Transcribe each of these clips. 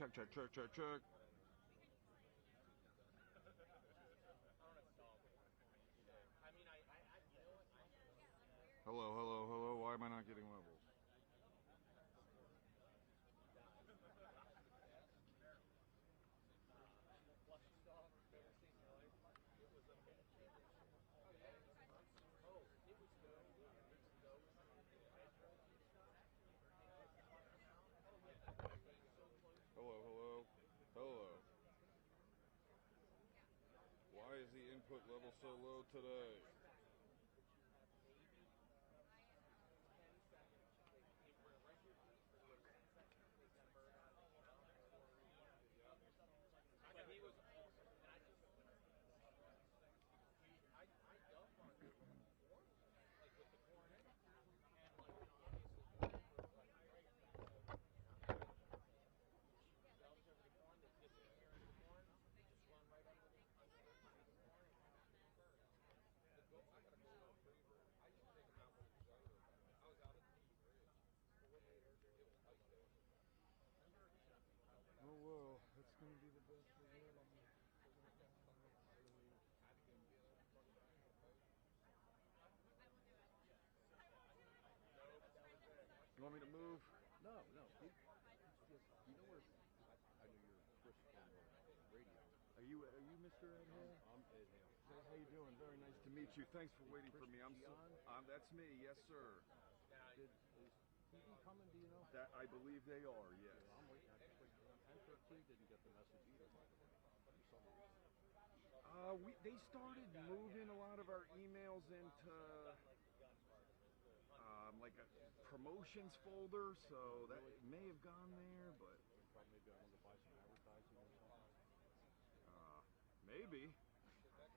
Check, check, check, check, check. Hello, hello, hello. Why am I not getting levels? Hello, hello, hello. Why is the input level so low today? Oh well, it's going to be the best of it. You want me to move? No. You know where? I know you're Chris from radio. Are you Mr. Ed Hale? I'm Ed Hale. How you doing? Very nice to meet you. Thanks for waiting for me. That's me. Yes, sir. Is TV coming? Do you know? That I believe they are. Yes. Yeah, I'm waiting. N13 didn't get the message either. For some reason. They started moving a lot of our emails into like a promotions folder, so that it may have gone there, but Maybe I want to buy some advertising or something. Maybe. At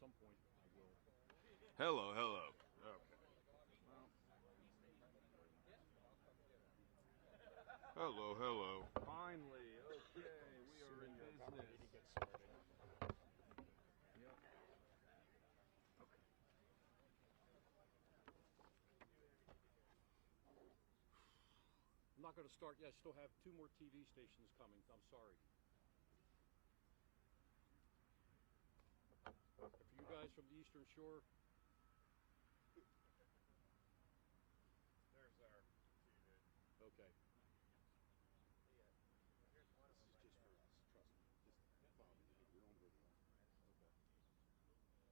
some point, I will. Hello, hello. Okay. Well. Hello, hello. Finally, okay, we are in business. Ready to get started. Yep. Okay. I'm not going to start yet. I still have 2 more TV stations coming. I'm sorry. For you guys from the Eastern Shore. There's our TV. Okay. This is just for, trust me, just your own video. Okay.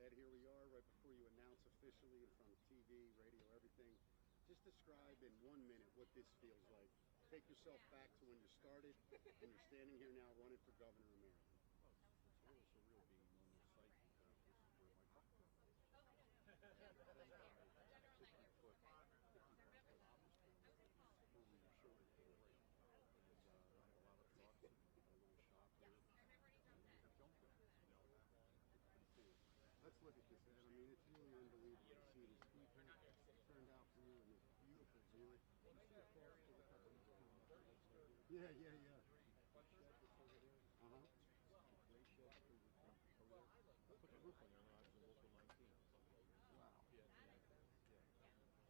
Ed, here we are right before you announce officially in front of TV, radio, everything. Just describe in 1 minute what this feels like. Take yourself back to when you started and you're standing here now running for governor of Maryland. Oh, it's a little surreal being on this site because this is where my truck goes. 50-foot office where we were showing to the right. And I had a lot of trucks and a little shop here. And we have junk there. It's pretty cool. Let's look at this, Ed. I mean, it's really unbelievable to see these people turned out for you in this beautiful view. Yeah. Uh-huh. I put the roof on there when I was in Local 19. Wow. Yeah.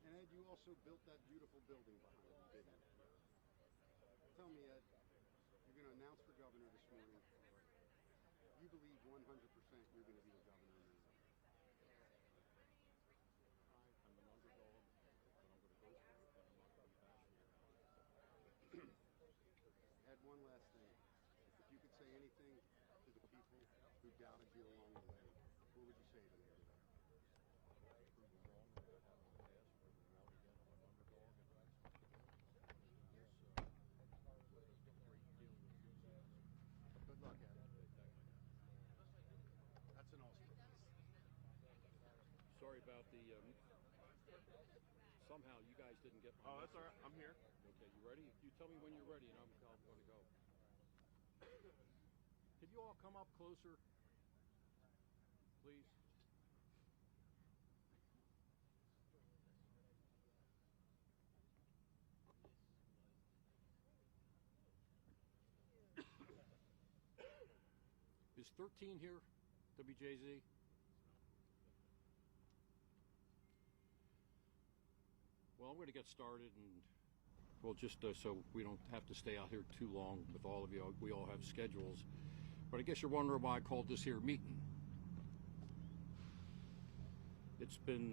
And Ed, you also built that beautiful building behind you, didn't you? Tell me, Ed, you're going to announce for governor this morning. You believe 100% you're going to be the governor of Maryland. I'm an underdog, but I'm going to go for it, and I'm not going to be bashful about it. Ed, one last thing. If you could say anything to the people who doubted you along the way, what would you say to them today? Prove them wrong like I have in the past, prove them wrong again. I'm an underdog, and I'm going to do this with a great deal of enthusiasm. Good luck, Ed. That's an awesome piece. Sorry about the. Somehow you guys didn't get my. Oh, that's all right. I'm here. Okay, you ready? You tell me when you're ready, and I'm going to go. Could you all come up closer, please? Is 13 here, WJZ? Well, I'm going to get started, and Well, just so we don't have to stay out here too long with all of you, we all have schedules. But I guess you're wondering why I called this here meeting. It's been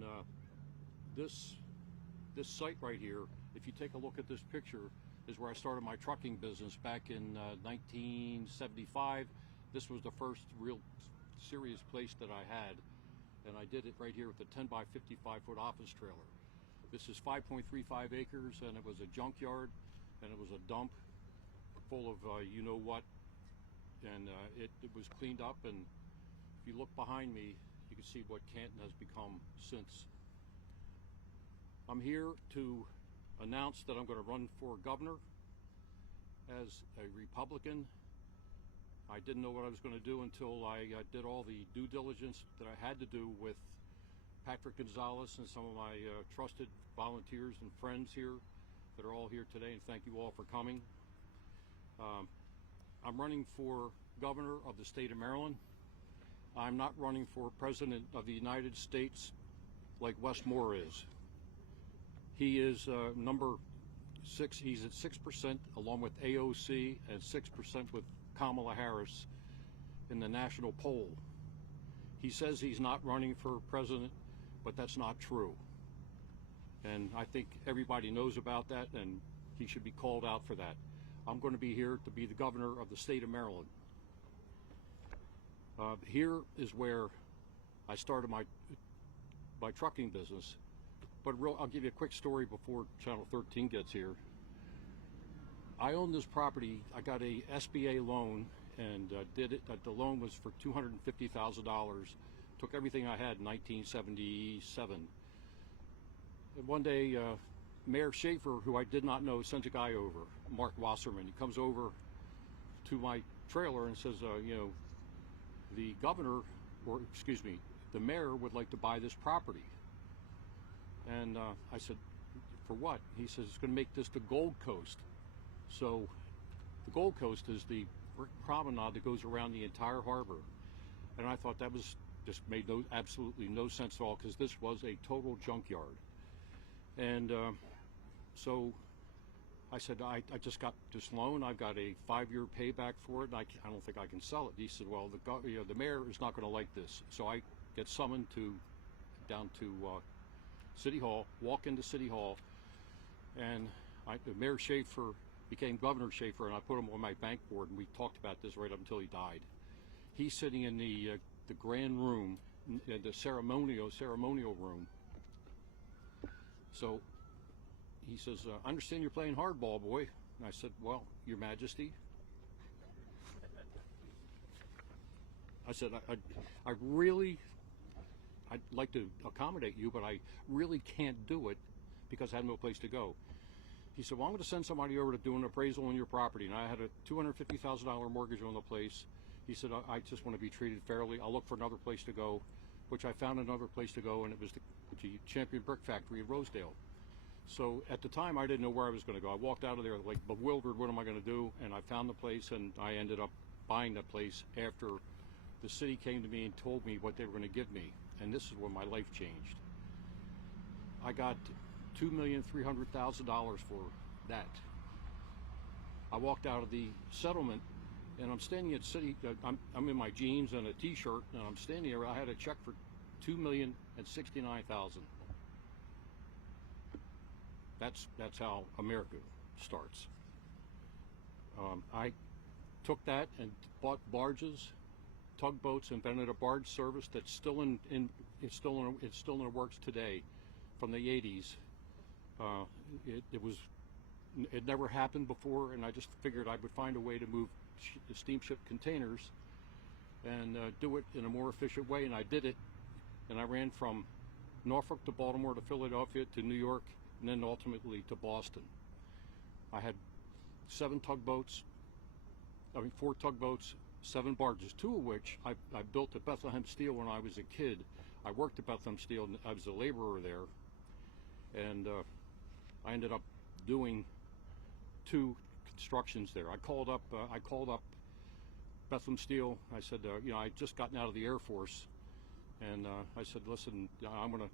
this site right here. If you take a look at this picture, is where I started my trucking business back in 1975. This was the first real serious place that I had, and I did it right here with a 10 by 55 foot office trailer. This is 5.35 acres, and it was a junkyard, and it was a dump full of you know what, and it was cleaned up. And if you look behind me, you can see what Canton has become since. I'm here to announce that I'm going to run for governor as a Republican. I didn't know what I was going to do until I did all the due diligence that I had to do with Patrick Gonzalez and some of my trusted volunteers and friends here that are all here today, and thank you all for coming. I'm running for governor of the state of Maryland. I'm not running for president of the United States like Wes Moore is. He is number 6. He's at 6% along with AOC and 6% with Kamala Harris in the national poll. He says he's not running for president, but that's not true. And I think everybody knows about that, and he should be called out for that. I'm going to be here to be the governor of the state of Maryland. Here is where I started my trucking business. But I'll give you a quick story before Channel 13 gets here. I own this property. I got a SBA loan and did it. The loan was for $250,000. Took everything I had in 1977. And one day, Mayor Schaefer, who I did not know, sent a guy over, Mark Wasserman. He comes over to my trailer and says, you know, the governor, or excuse me, the mayor would like to buy this property. And I said, for what? He says, it's going to make this the Gold Coast. So the Gold Coast is the promenade that goes around the entire harbor. And I thought that was just made absolutely no sense at all, because this was a total junkyard. And so I said, I just got this loan. I've got a 5-year payback for it, and I don't think I can sell it. He said, well, the mayor is not going to like this. So I get summoned down to City Hall, walk into City Hall, and Mayor Schaefer became Governor Schaefer, and I put him on my bank board, and we talked about this right up until he died. He's sitting in the grand room, the ceremonial room. So he says, I understand you're playing hardball, boy. And I said, well, Your Majesty. I said, I'd like to accommodate you, but I really can't do it because I have no place to go. He said, well, I'm going to send somebody over to do an appraisal on your property. And I had a $250,000 mortgage on the place. He said, I just want to be treated fairly. I'll look for another place to go, which I found another place to go, and it was the Champion Brick Factory in Rosedale. So at the time, I didn't know where I was going to go. I walked out of there like bewildered, what am I going to do? And I found the place, and I ended up buying that place after the city came to me and told me what they were going to give me. And this is when my life changed. I got $2,300,000 for that. I walked out of the settlement, and I'm standing at city. I'm in my jeans and a T-shirt, and I'm standing there. I had a check for $2,069,000. That's how America starts. I took that and bought barges, tugboats, invented a barge service that's still in the works today, from the 80s. It never happened before, and I just figured I would find a way to move steamship containers and do it in a more efficient way, and I did it. And I ran from Norfolk to Baltimore to Philadelphia to New York, and then ultimately to Boston. I had 4 tugboats, 7 barges, 2 of which I built at Bethlehem Steel when I was a kid. I worked at Bethlehem Steel, and I was a laborer there, and I ended up doing 2 constructions there. I called up Bethlehem Steel. I said, you know, I just gotten out of the Air Force, and I said, listen, I'm going to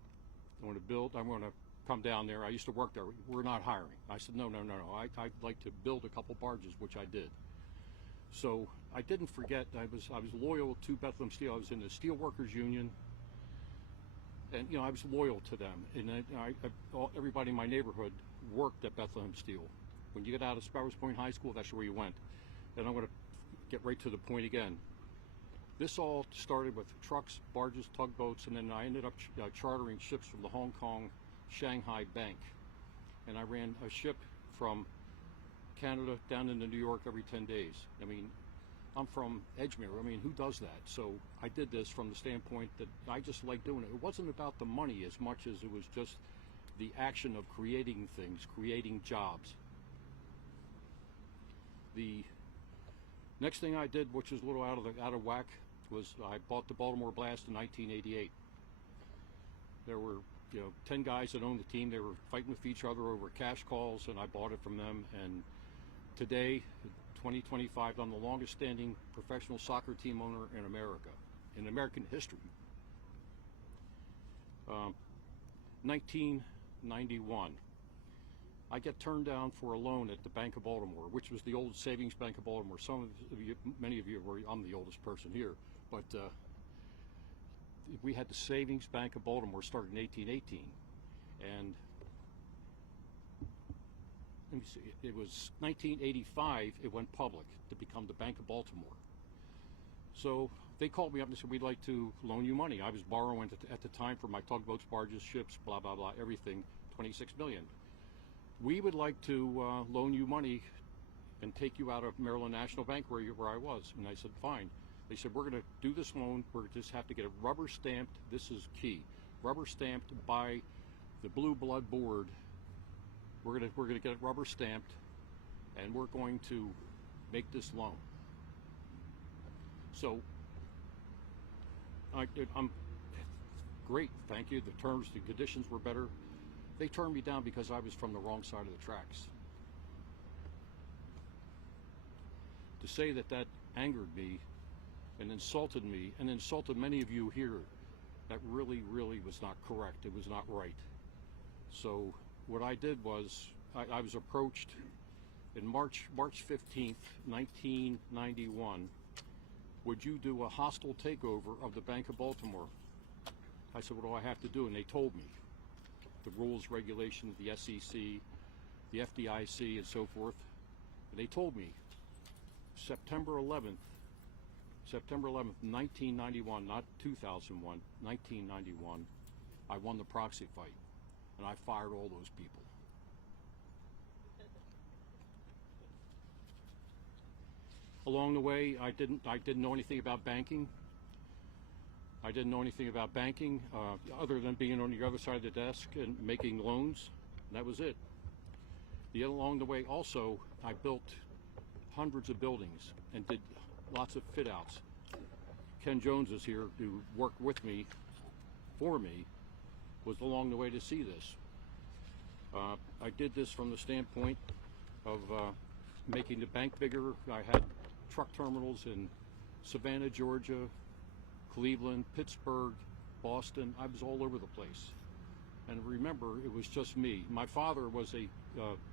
come down there. I used to work there. We're not hiring. I said, no. I'd like to build a couple barges, which I did. So I didn't forget. I was loyal to Bethlehem Steel. I was in the Steelworkers Union, and I was loyal to them. And everybody in my neighborhood worked at Bethlehem Steel. When you get out of Sparrows Point High School, that's where you went. And I'm going to get right to the point again. This all started with trucks, barges, tugboats, and then I ended up chartering ships from the Hong Kong Shanghai Bank. And I ran a ship from Canada down into New York every 10 days. I mean, I'm from Edgemere. I mean, who does that? So I did this from the standpoint that I just like doing it. It wasn't about the money as much as it was just the action of creating things, creating jobs. The next thing I did, which was a little out of whack, was I bought the Baltimore Blast in 1988. There were 10 guys that owned the team. They were fighting with each other over cash calls, and I bought it from them. And today, 2025, I'm the longest standing professional soccer team owner in America, in American history. 1991. I get turned down for a loan at the Bank of Baltimore, which was the old Savings Bank of Baltimore. Many of you, I'm the oldest person here, but we had the Savings Bank of Baltimore started in 1818, and let me see, it was 1985 it went public to become the Bank of Baltimore. So they called me up and said, we'd like to loan you money. I was borrowing at the time for my tugboats, barges, ships, blah, blah, blah, everything, $26 million. We would like to loan you money and take you out of Maryland National Bank where I was. And I said, fine. They said, we're going to do this loan. We're just have to get it rubber stamped. This is key. Rubber stamped by the Blue Blood Board. We're going to get it rubber stamped, and we're going to make this loan. So I'm great, thank you. The terms, the conditions were better. They turned me down because I was from the wrong side of the tracks. To say that angered me and insulted me and insulted many of you here, that really, really was not correct. It was not right. So what I did was I was approached in March 15th, 1991. Would you do a hostile takeover of the Bank of Baltimore? I said, what do I have to do? And they told me the rules, regulations, the SEC, the FDIC, and so forth. And they told me September 11th, 1991, not 2001, 1991, I won the proxy fight, and I fired all those people. Along the way, I didn't know anything about banking. I didn't know anything about banking other than being on the other side of the desk and making loans. And that was it. Along the way, also, I built hundreds of buildings and did lots of fit outs. Ken Jones is here, who worked with me, for me, was along the way to see this. I did this from the standpoint of making the bank bigger. I had truck terminals in Savannah, Georgia, Cleveland, Pittsburgh, Boston. I was all over the place. And remember, it was just me. My father was a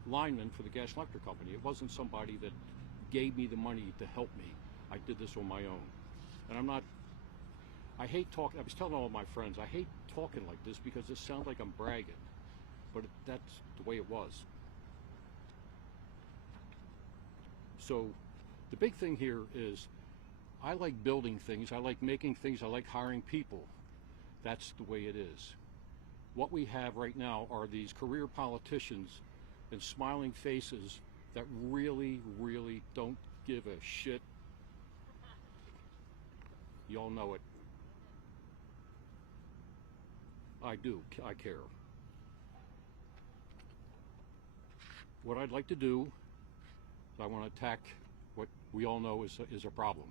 lineman for the gas and electric company. It wasn't somebody that gave me the money to help me. I did this on my own. And I hate talking. I was telling all of my friends, I hate talking like this because it sounds like I'm bragging. But that's the way it was. So the big thing here is I like building things. I like making things. I like hiring people. That's the way it is. What we have right now are these career politicians and smiling faces that really, really don't give a shit. You all know it. I do. I care. What I'd like to do is I want to attack what we all know is a problem.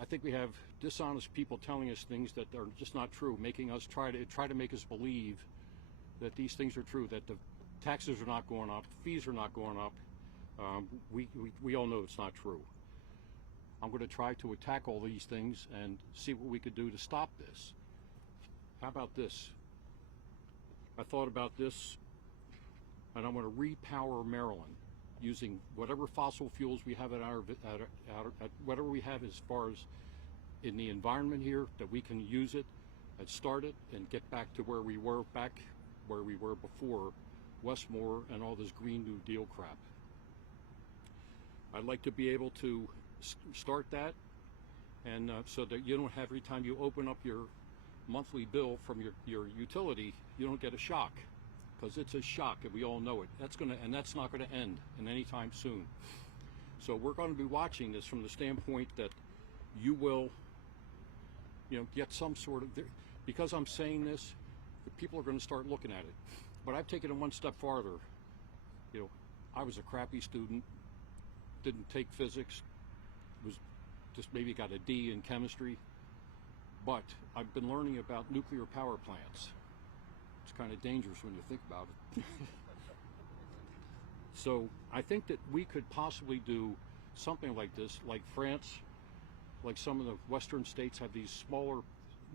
I think we have dishonest people telling us things that are just not true, making us try to make us believe that these things are true, that the taxes are not going up, fees are not going up. We all know it's not true. I'm going to try to attack all these things and see what we could do to stop this. How about this? I thought about this, and I want to repower Maryland using whatever fossil fuels we have at whatever we have as far as in the environment here, that we can use it and start it and get back to where we were before Westmore and all this Green New Deal crap. I'd like to be able to start that, and so that you don't have, every time you open up your monthly bill from your utility, you don't get a shock, because it's a shock, and we all know it. That's not going to end in any time soon. So we're going to be watching this from the standpoint that you will, get some sort of, because I'm saying this, the people are going to start looking at it. But I've taken it one step farther. I was a crappy student, didn't take physics, was just maybe got a D in chemistry, but I've been learning about nuclear power plants. It's kind of dangerous when you think about it. So I think that we could possibly do something like this, like France, like some of the western states have these smaller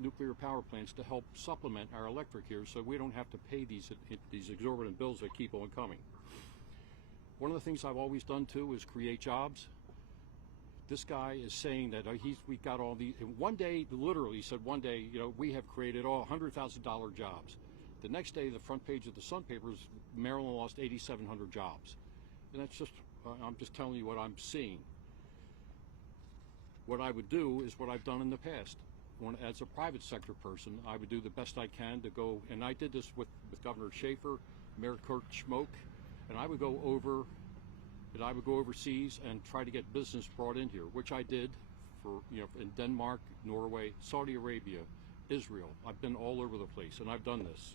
nuclear power plants to help supplement our electric here, so we don't have to pay these exorbitant bills that keep on coming. One of the things I've always done too is create jobs. This guy is saying that we got all these. And one day, literally said one day, we have created all $100,000 jobs. The next day, the front page of the Sun papers, Maryland lost 8,700 jobs. And that's just, I'm just telling you what I'm seeing. What I would do is what I've done in the past. As a private sector person, I would do the best I can to go, and I did this with Governor Schaefer, Mayor Kurt Schmoke, and I would go overseas and try to get business brought in here, which I did for, in Denmark, Norway, Saudi Arabia, Israel. I've been all over the place, and I've done this.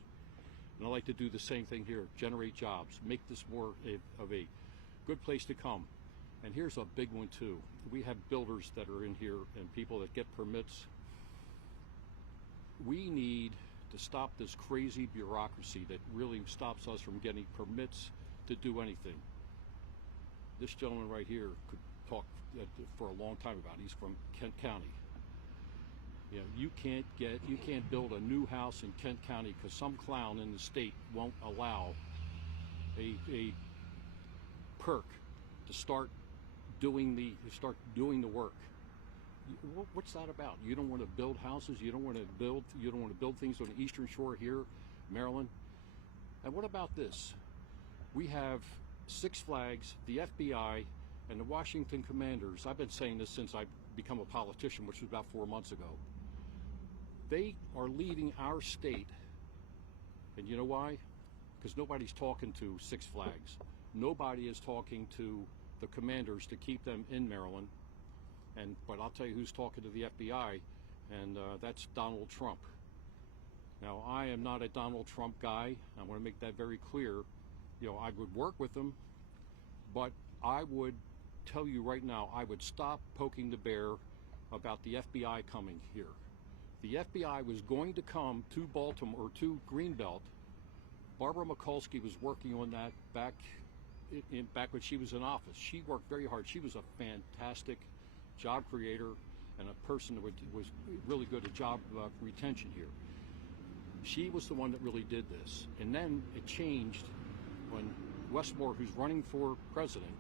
And I like to do the same thing here, generate jobs, make this more of a good place to come. And here's a big one too. We have builders that are in here and people that get permits. We need to stop this crazy bureaucracy that really stops us from getting permits to do anything. This gentleman right here could talk for a long time about it. He's from Kent County. You can't build a new house in Kent County because some clown in the state won't allow a perk to start doing the work. What's that about? You don't want to build houses. You don't want to build things on the Eastern Shore here, Maryland. And what about this? We have Six Flags, the FBI, and the Washington Commanders. I've been saying this since I've become a politician, which was about 4 months ago. They are leaving our state, and you know why? Because nobody's talking to Six Flags. Nobody is talking to the commanders to keep them in Maryland. But I'll tell you who's talking to the FBI, and that's Donald Trump. Now, I am not a Donald Trump guy. I want to make that very clear. I would work with him, but I would tell you right now, I would stop poking the bear about the FBI coming here. The FBI was going to come to Baltimore, or to Greenbelt. Barbara Mikulski was working on that back when she was in office. She worked very hard. She was a fantastic job creator and a person that was really good at job retention here. She was the one that really did this. And then it changed when Westmore, who's running for president,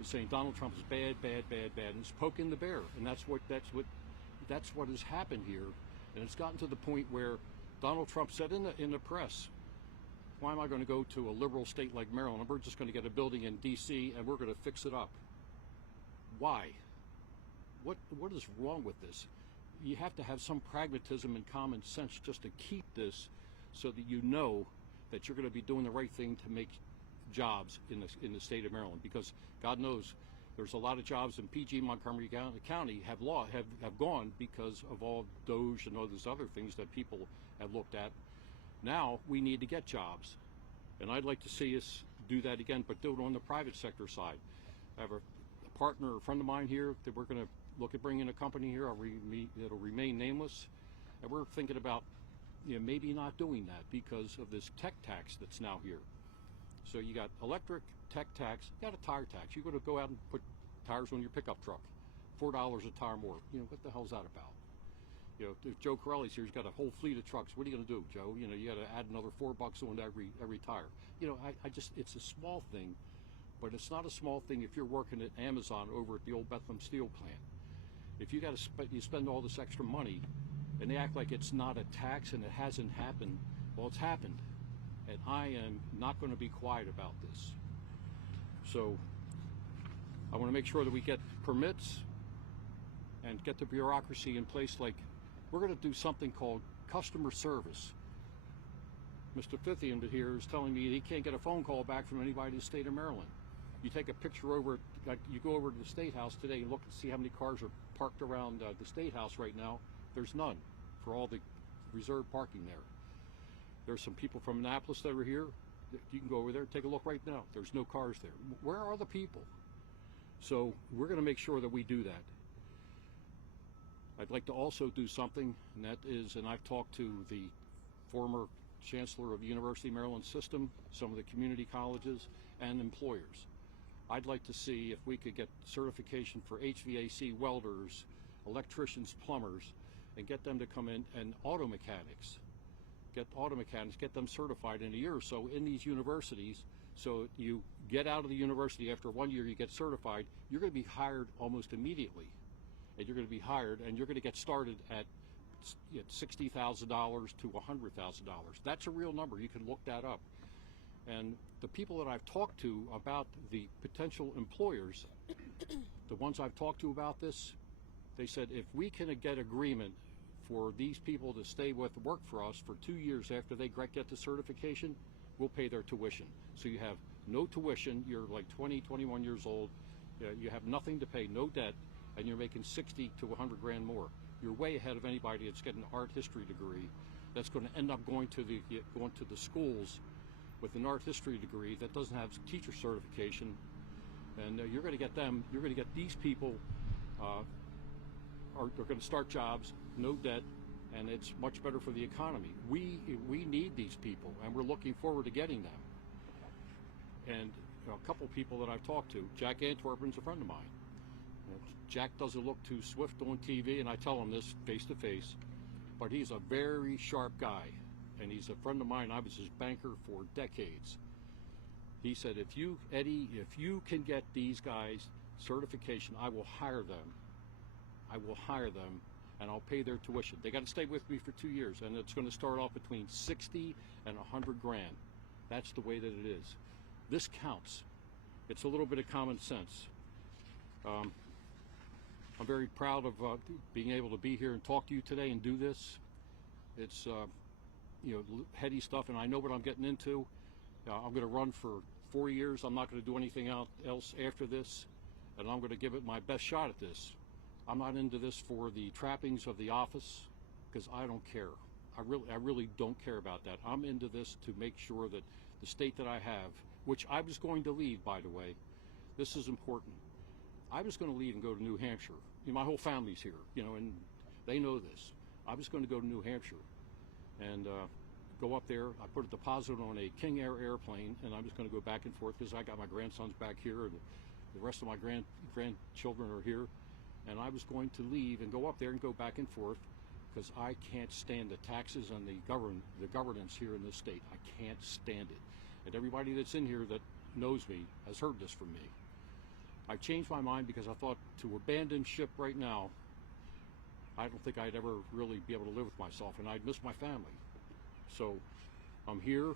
is saying Donald Trump is bad, bad, bad, bad, and he's poking the bear. And that's what has happened here. And it's gotten to the point where Donald Trump said in the press, why am I going to go to a liberal state like Maryland? We're just going to get a building in D.C. and we're going to fix it up. Why? What is wrong with this? You have to have some pragmatism and common sense just to keep this, so that you know that you're going to be doing the right thing to make jobs in the state of Maryland. Because God knows there's a lot of jobs in PG, Montgomery County have gone because of all Doge and all those other things that people have looked at. Now we need to get jobs, and I'd like to see us do that again, but do it on the private sector side. I have a partner, a friend of mine here, that we're going to look at bringing a company here. It'll remain nameless, and we're thinking about maybe not doing that because of this tech tax that's now here. So you got electric, tech tax, you got a tire tax. You're going to go out and put tires on your pickup truck, $4 a tire more. What the hell's that about? You know, if Joe Corelli's here, he's got a whole fleet of trucks. What are you going to do, Joe? You know, you got to add another $4 on every tire. You know, I just, it's a small thing, but it's not a small thing if you're working at Amazon over at the old Bethlehem Steel plant. If you got to you spend all this extra money, and they act like it's not a tax and it hasn't happened, well, it's happened, and I am not going to be quiet about this. So I want to make sure that we get permits and get the bureaucracy in place. Like, we're going to do something called customer service. Mr. Fithian here is telling me he can't get a phone call back from anybody in the state of Maryland. You take a picture over, like you go over to the State House today and look and see how many cars are parked around the State House right now. There's none for all the reserved parking there. There's some people from Annapolis that are here. You can go over there and take a look right now. There's no cars there. Where are the people? So we're going to make sure that we do that. I'd like to also do something, and that is, and I've talked to the former Chancellor of the University of Maryland system, some of the community colleges, and employers. I'd like to see if we could get certification for HVAC welders, electricians, plumbers, and get them to come in, and auto mechanics. Get them certified in a year or so in these universities. So you get out of the university after 1 year, you get certified, you're going to be hired almost immediately. And you're going to be hired, and you're going to get started at $60,000 to $100,000. That's a real number. You can look that up. And the people that I've talked to about the potential employers, the ones I've talked to about this, they said if we can get agreement for these people to stay with work for us for 2 years after they get the certification, we'll pay their tuition. So you have no tuition, you're like 20, 21 years old, you have nothing to pay, no debt, and you're making 60 to 100 grand more. You're way ahead of anybody that's getting an art history degree that's going to end up going to the schools with an art history degree that doesn't have teacher certification, and you're going to get them. You're going to get these people. Are going to start jobs, no debt, and it's much better for the economy. We need these people, and we're looking forward to getting them. And a couple people that I've talked to, Jack Antwerpen's a friend of mine. Jack doesn't look too swift on TV, and I tell him this face to face, but he's a very sharp guy, and he's a friend of mine. I was his banker for decades. He said, Eddie, if you can get these guys certification, I will hire them. I will hire them, and I'll pay their tuition. They got to stay with me for 2 years, and it's going to start off between 60 and 100 grand. That's the way that it is. This counts. It's a little bit of common sense. I'm very proud of being able to be here and talk to you today and do this. It's heady stuff, and I know what I'm getting into. I'm going to run for 4 years. I'm not going to do anything else after this, and I'm going to give it my best shot at this. I'm not into this for the trappings of the office, because I don't care. I really don't care about that. I'm into this to make sure that the state that I have, which I was going to leave, by the way, this is important. I was going to leave and go to New Hampshire. My whole family's here, and they know this. I was going to go to New Hampshire and go up there. I put a deposit on a King Air airplane, and I'm just going to go back and forth because I got my grandsons back here, and the rest of my grandchildren are here. And I was going to leave and go up there and go back and forth because I can't stand the taxes and the governance here in this state. I can't stand it. And everybody that's in here that knows me has heard this from me. I changed my mind because I thought to abandon ship right now, I don't think I'd ever really be able to live with myself, and I'd miss my family. So I'm here.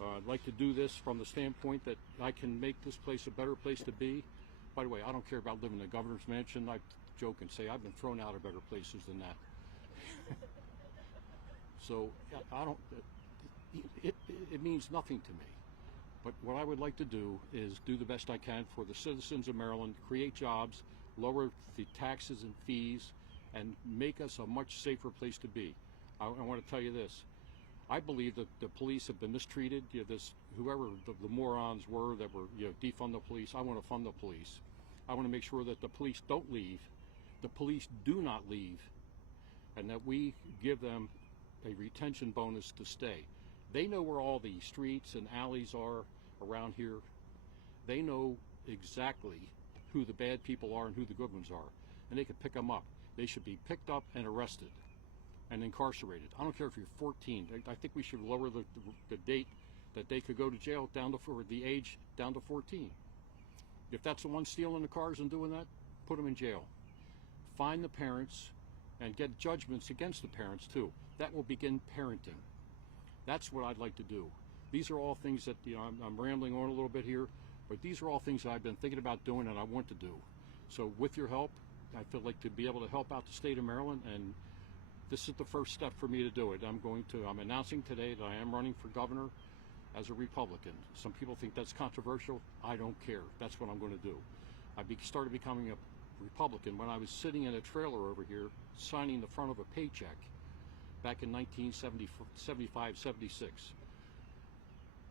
I'd like to do this from the standpoint that I can make this place a better place to be. By the way, I don't care about living in a governor's mansion. I joke and say I've been thrown out of better places than that. So I don't. It means nothing to me. But what I would like to do is do the best I can for the citizens of Maryland, create jobs, lower the taxes and fees, and make us a much safer place to be. I want to tell you this. I believe that the police have been mistreated. Whoever the morons were that were, defund the police, I want to fund the police. I want to make sure that the police don't leave, the police do not leave, and that we give them a retention bonus to stay. They know where all the streets and alleys are around here. They know exactly who the bad people are and who the good ones are, and they can pick them up. They should be picked up and arrested. and incarcerated. I don't care if you're 14. I think we should lower the date that they could go to jail down to, for the age down to 14. If that's the one stealing the cars and doing that, put them in jail. Find the parents and get judgments against the parents too. That will begin parenting. That's what I'd like to do. These are all things that, you know, I'm rambling on a little bit here, but these are all things that I've been thinking about doing and I want to do. So with your help, I feel like to be able to help out the state of Maryland, and this is the first step for me to do it. I'm announcing today that I am running for governor as a Republican. Some people think that's controversial. I don't care. That's what I'm going to do. I started becoming a Republican when I was sitting in a trailer over here signing the front of a paycheck back in 1975, 76.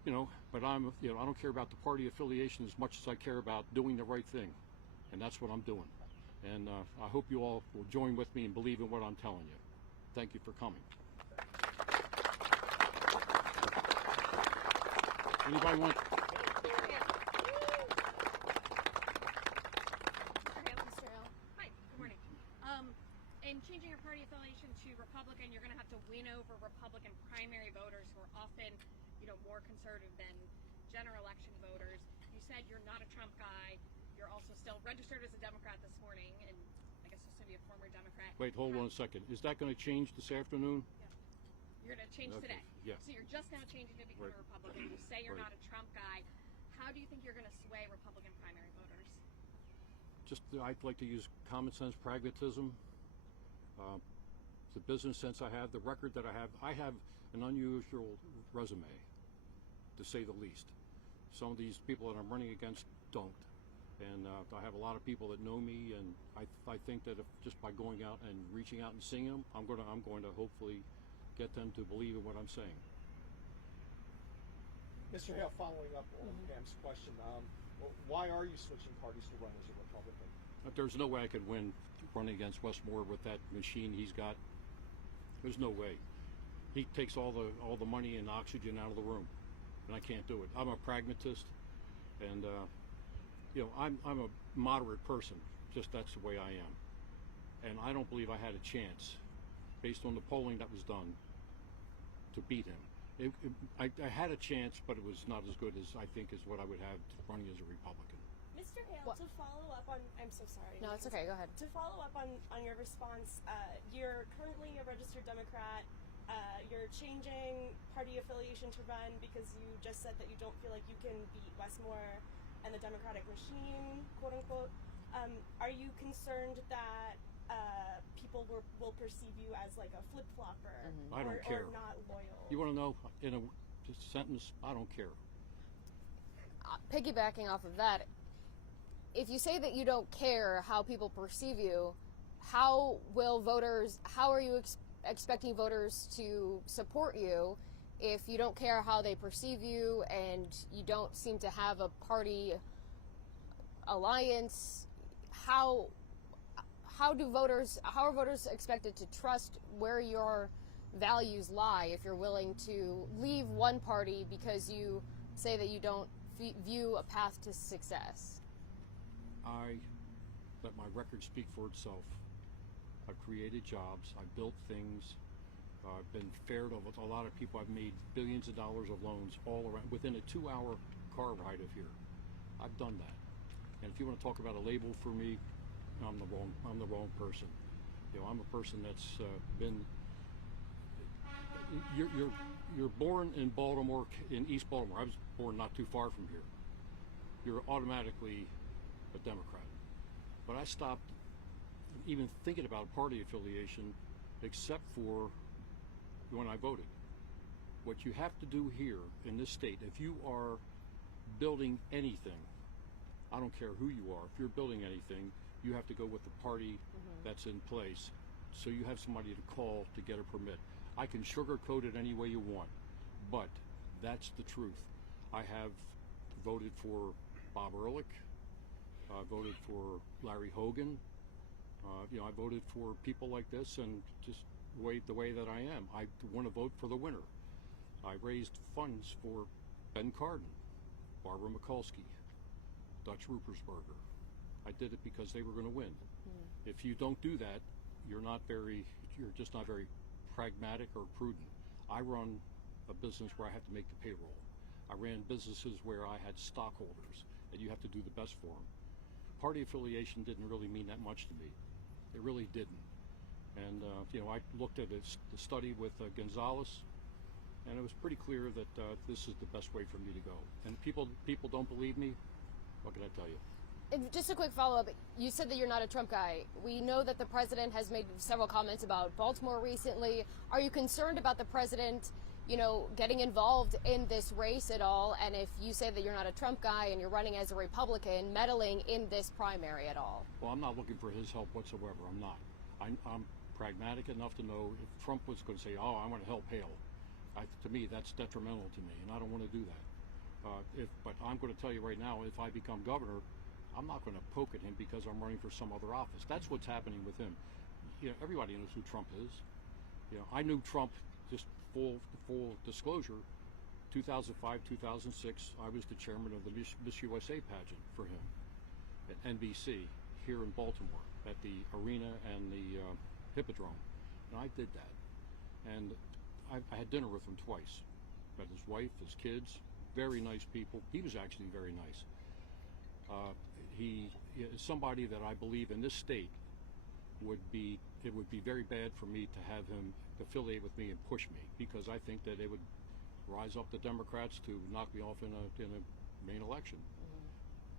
You know, but I don't care about the party affiliation as much as I care about doing the right thing. And that's what I'm doing. And I hope you all will join with me and believe in what I'm telling you. Thank you for coming. Anybody want? Mr. Hale. Hi, good morning. In changing your party affiliation to Republican, you're going to have to win over Republican primary voters who are often, you know, more conservative than general election voters. You said you're not a Trump guy. You're also still registered as a Democrat this morning, and I guess this would be a former Democrat. Wait, hold on a second. Is that going to change this afternoon? You're going to change today. Yeah. So you're just now changing to become a Republican. You say you're not a Trump guy. How do you think you're going to sway Republican primary voters? Just, I'd like to use common sense, pragmatism, the business sense I have, the record that I have an unusual resume, to say the least. Some of these people that I'm running against don't. And I have a lot of people that know me, and I think that if just by going out and reaching out and seeing them, I'm going to hopefully get them to believe in what I'm saying. Mr. Hale, following up on Pam's question, why are you switching parties to run as a Republican? There's no way I could win running against Westmore with that machine he's got. There's no way. He takes all the money and oxygen out of the room, and I can't do it. I'm a pragmatist, and you know, I'm a moderate person. Just that's the way I am, and I don't believe I had a chance, based on the polling that was done, to beat him. I had a chance, but it was not as good as I think is what I would have running as a Republican. Mr. Hale, to follow up on, I'm so sorry. No, it's okay, go ahead. To follow up on your response, you're currently a registered Democrat. You're changing party affiliation to run because you just said that you don't feel like you can beat Westmore and the Democratic machine, quote unquote. Are you concerned that people will perceive you as like a flip-flopper I don't care. or not loyal? You want to know in a sentence? I don't care. Piggybacking off of that, if you say that you don't care how people perceive you, how are you expecting voters to support you if you don't care how they perceive you and you don't seem to have a party alliance? How are voters expected to trust where your values lie if you're willing to leave one party because you say that you don't view a path to success? I let my record speak for itself. I've created jobs. I've built things. I've been fair to a lot of people. I've made billions of dollars of loans all around within a 2-hour car ride of here. I've done that. And if you want to talk about a label for me, I'm the wrong person. You know, I'm a person that's been. You're born in Baltimore, in East Baltimore. I was born not too far from here. You're automatically a Democrat. But I stopped even thinking about party affiliation, except for when I voted. What you have to do here in this state, if you are building anything, I don't care who you are, if you're building anything, you have to go with the party that's in place. So you have somebody to call to get a permit. I can sugarcoat it any way you want, but that's the truth. I have voted for Bob Ehrlich, voted for Larry Hogan. You know, I voted for people like this, and just the way that I am. I want to vote for the winner. I raised funds for Ben Cardin, Barbara Mikulski, Dutch Ruppersberger. I did it because they were going to win. If you don't do that, you're just not very pragmatic or prudent. I run a business where I have to make the payroll. I ran businesses where I had stockholders, and you have to do the best for them. Party affiliation didn't really mean that much to me. It really didn't. And I looked at the study with Gonzalez, and it was pretty clear that this is the best way for me to go. And people don't believe me. What can I tell you? And just a quick follow-up. You said that you're not a Trump guy. We know that the president has made several comments about Baltimore recently. Are you concerned about the president, getting involved in this race at all? And if you say that you're not a Trump guy and you're running as a Republican, meddling in this primary at all? Well, I'm not looking for his help whatsoever. I'm not. I'm pragmatic enough to know if Trump was going to say, I want to help Hale. To me, that's detrimental to me, and I don't want to do that. But I'm going to tell you right now, if I become governor, I'm not going to poke at him because I'm running for some other office. That's what's happening with him. Everybody knows who Trump is. I knew Trump, just full disclosure, 2005, 2006, I was the chairman of the Miss USA pageant for him at NBC here in Baltimore at the arena and the Hippodrome. And I did that. And I had dinner with him twice. Met his wife, his kids, very nice people. He was actually very nice. He is somebody that I believe in this state it would be very bad for me to have him affiliate with me and push me, because I think that it would rise up the Democrats to knock me off in a main election.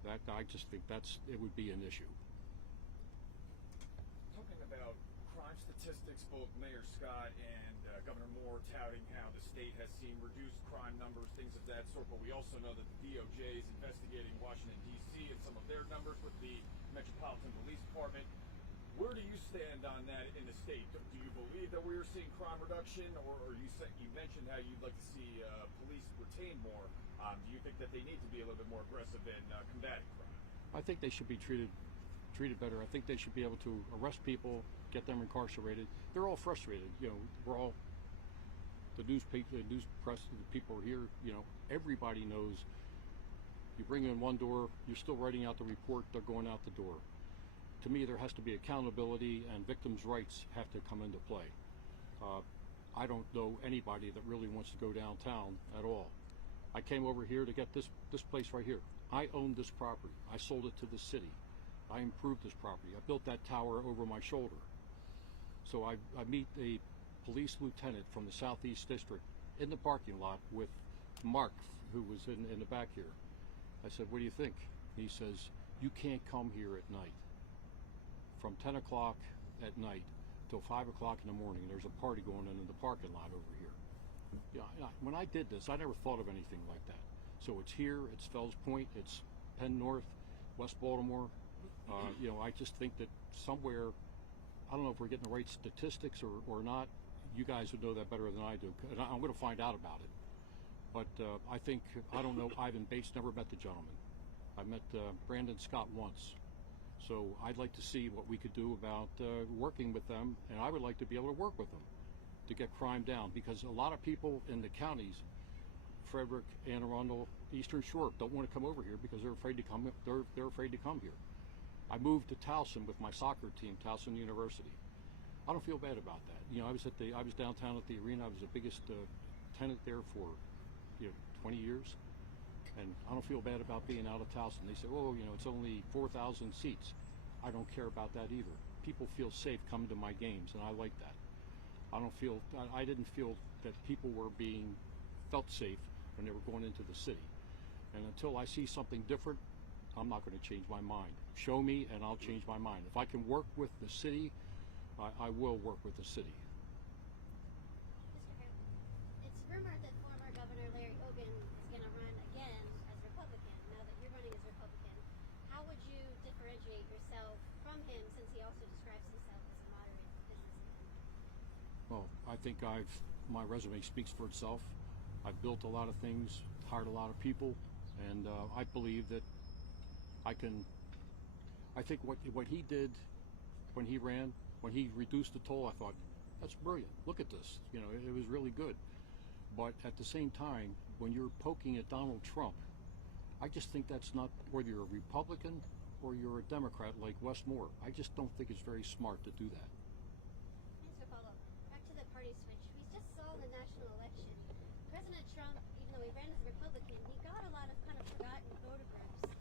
That I just think it would be an issue. Talking about crime statistics, both Mayor Scott and Governor Moore touting how the state has seen reduced crime numbers, things of that sort, but we also know that the DOJ is investigating Washington, D.C. and some of their numbers with the Metropolitan Police Department. Where do you stand on that in the state? Do you believe that we are seeing crime reduction, or you mentioned how you'd like to see police retain more? Do you think that they need to be a little bit more aggressive in combating crime? I think they should be treated better. I think they should be able to arrest people, get them incarcerated. They're all frustrated. We're all the news press, the people are here. Everybody knows. You bring in one door, you're still writing out the report. They're going out the door. To me, there has to be accountability, and victims' rights have to come into play. I don't know anybody that really wants to go downtown at all. I came over here to get this place right here. I owned this property. I sold it to the city. I improved this property. I built that tower over my shoulder. So I meet a police lieutenant from the Southeast District in the parking lot with Mark, who was in the back here. I said, "What do you think?" He says, "You can't come here at night. From 10 o'clock at night till 5 o'clock in the morning, there's a party going on in the parking lot over here." When I did this, I never thought of anything like that. So it's here, it's Fells Point, it's Penn North, West Baltimore. I just think that somewhere, I don't know if we're getting the right statistics or not. You guys would know that better than I do, and I'm going to find out about it. But I don't know, Ivan Bates, never met the gentleman. I met Brandon Scott once. So I'd like to see what we could do about working with them, and I would like to be able to work with them to get crime down, because a lot of people in the counties, Frederick, Anne Arundel, Eastern Shore, don't want to come over here because they're afraid to come. They're afraid to come here. I moved to Towson with my soccer team, Towson University. I don't feel bad about that. I was downtown at the arena. I was the biggest tenant there for 20 years, and I don't feel bad about being out of Towson. They say, it's only 4,000 seats. I don't care about that either. People feel safe coming to my games, and I like that. I didn't feel that people felt safe when they were going into the city. And until I see something different, I'm not going to change my mind. Show me, and I'll change my mind. If I can work with the city, I will work with the city. Mr. Hale, it's rumored that former Governor Larry Hogan is going to run again as Republican. Now that you're running as Republican, how would you differentiate yourself from him, since he also describes himself as a moderate businessman? Well, I think my resume speaks for itself. I've built a lot of things, hired a lot of people, and I believe that I think what he did when he ran, when he reduced the toll, I thought, that's brilliant. Look at this. It was really good. But at the same time, when you're poking at Donald Trump, I just think that's not, whether you're a Republican or you're a Democrat like Wes Moore, I just don't think it's very smart to do that. Just a follow-up. Back to the party's recall the national election, President Trump, even though he ran as a Republican, he got a lot of kind of forgotten voter groups,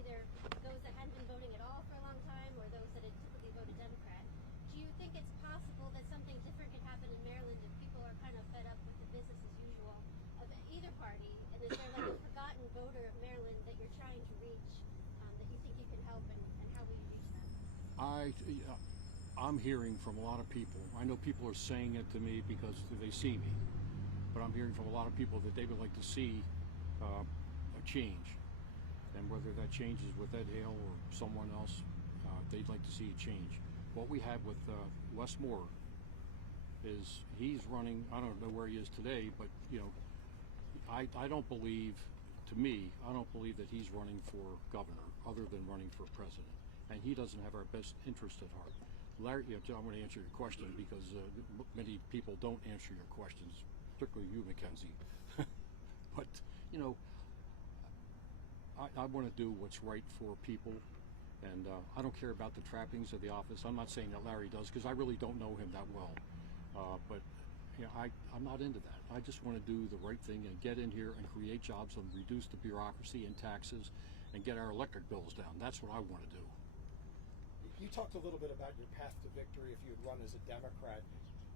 either those that hadn't been voting at all for a long time or those that had typically voted Democrat. Do you think it's possible that something different could happen in Maryland if people are kind of fed up with the business as usual of either party? And is there like a forgotten voter of Maryland that you're trying to reach, that you think you can help, and how will you reach them? I'm hearing from a lot of people. I know people are saying it to me because they see me, but I'm hearing from a lot of people that they would like to see a change, and whether that change is with Ed Hale or someone else, they'd like to see a change. What we have with Wes Moore is he's running. I don't know where he is today, but I don't believe. To me, I don't believe that he's running for governor, other than running for president, and he doesn't have our best interest at heart. Larry, I'm going to answer your question because many people don't answer your questions, particularly you, Mackenzie. But I want to do what's right for people, and I don't care about the trappings of the office. I'm not saying that Larry does, because I really don't know him that well. But I'm not into that. I just want to do the right thing and get in here and create jobs and reduce the bureaucracy and taxes and get our electric bills down. That's what I want to do. You talked a little bit about your path to victory if you had run as a Democrat.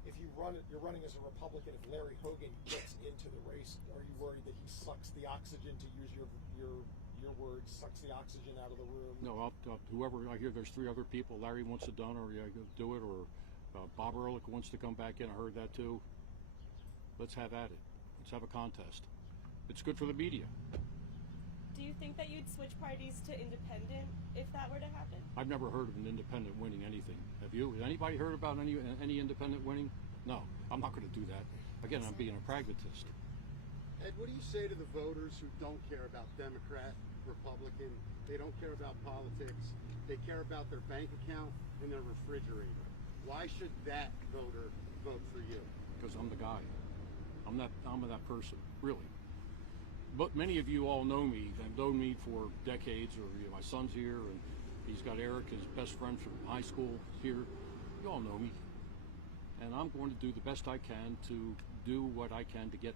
If you're running as a Republican, if Larry Hogan gets into the race, are you worried that he sucks the oxygen, to use your words, sucks the oxygen out of the room? No, whoever, I hear there's 3 other people. Larry wants it done, or do it, or Bob Ehrlich wants to come back in. I heard that too. Let's have at it. Let's have a contest. It's good for the media. Do you think that you'd switch parties to independent if that were to happen? I've never heard of an independent winning anything. Have you? Has anybody heard about any independent winning? No, I'm not going to do that. Again, I'm being a pragmatist. Ed, what do you say to the voters who don't care about Democrat, Republican? They don't care about politics. They care about their bank account and their refrigerator. Why should that voter vote for you? Because I'm the guy. I'm that person, really. But many of you all know me. Have known me for decades. Or my son's here, and he's got Eric, his best friend from high school, here. You all know me, and I'm going to do the best I can to do what I can to get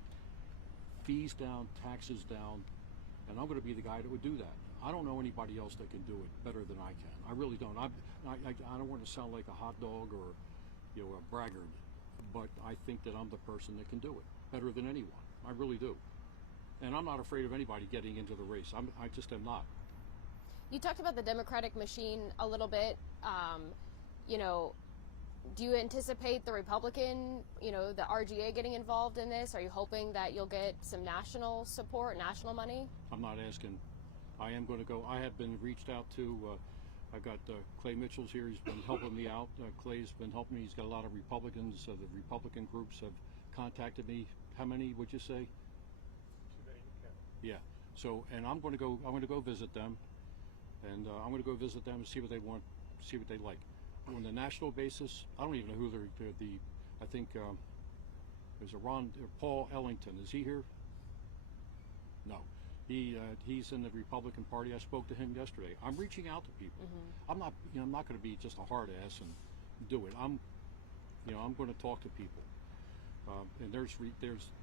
fees down, taxes down, and I'm going to be the guy that would do that. I don't know anybody else that can do it better than I can. I really don't. I don't want to sound like a hot dog or a braggart, but I think that I'm the person that can do it better than anyone. I really do. And I'm not afraid of anybody getting into the race. I just am not. You talked about the Democratic machine a little bit. Do you anticipate the Republican, the RGA getting involved in this? Are you hoping that you'll get some national support, national money? I'm not asking. I am going to go. I have been reached out to. I've got Clay Mitchell's here. He's been helping me out. Clay's been helping me. He's got a lot of Republicans. The Republican groups have contacted me. How many would you say? Yeah. So, and I'm going to go visit them, and I'm going to go visit them and see what they want, see what they like. On the national basis, I don't even know who they're I think there's Paul Ellington. Is he here? No. He's in the Republican Party. I spoke to him yesterday. I'm reaching out to people. Mm-hmm. I'm not going to be just a hard ass and do it. I'm going to talk to people. And there's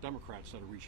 Democrats that are reaching